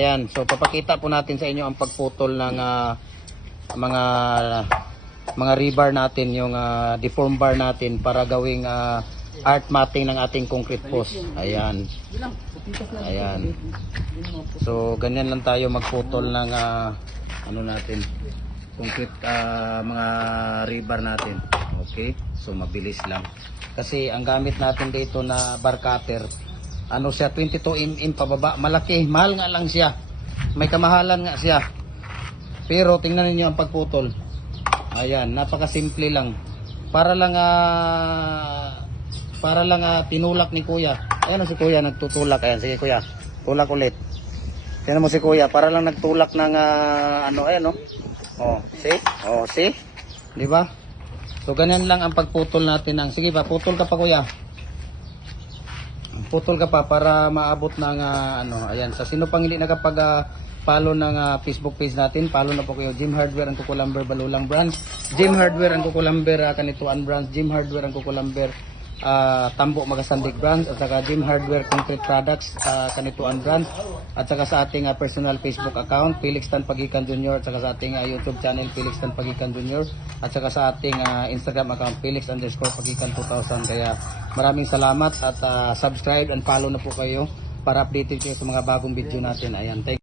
Ayan, so papakita po natin sa inyo ang pagputol ng mga rebar natin, yung deform bar natin para gawing art matting ng ating concrete post. Ayan. Ayan. So ganyan lang tayo magputol ng ano natin, concrete mga rebar natin. Okay? So mabilis lang. Kasi ang gamit natin dito na bar cutter, ano siya, 22 mm pababa. Malaki, mahal nga lang siya. May kamahalan nga siya. Pero tingnan niyo ang pagputol. Ayan, napakasimple lang. Para lang tinulak ni Kuya. Ayan si Kuya nagtutulak. Ayan, sige Kuya. Tulak ulit. Tingnan mo si Kuya, para lang nagtulak ng ano, ayan, no. Oh, see? Oh, see? 'Di ba? So ganyan lang ang pagputol natin ng. Sige pa, putol ka pa Kuya. Putol ka pa para maabot ng ano, ayan. Sa sino pang hindi follow ng Facebook page natin, follow na po kayo. Jim Hardware ang Kukulamber Balulang branch, Jim Hardware ang Kukulamber Kanituan branch, Jim Hardware ang Kukulamber Tambo Magasandig branch, at saka Jim Hardware Concrete Products Kanituan branch, at saka sa ating personal Facebook account Felix Tan Pagikan Jr., at saka sa ating YouTube channel Felix Tan Pagikan Jr., at saka sa ating Instagram account Felix_Pagikan 2000. Kaya maraming salamat at subscribe and follow na po kayo para updated kayo sa mga bagong video natin. Ayan, thank you.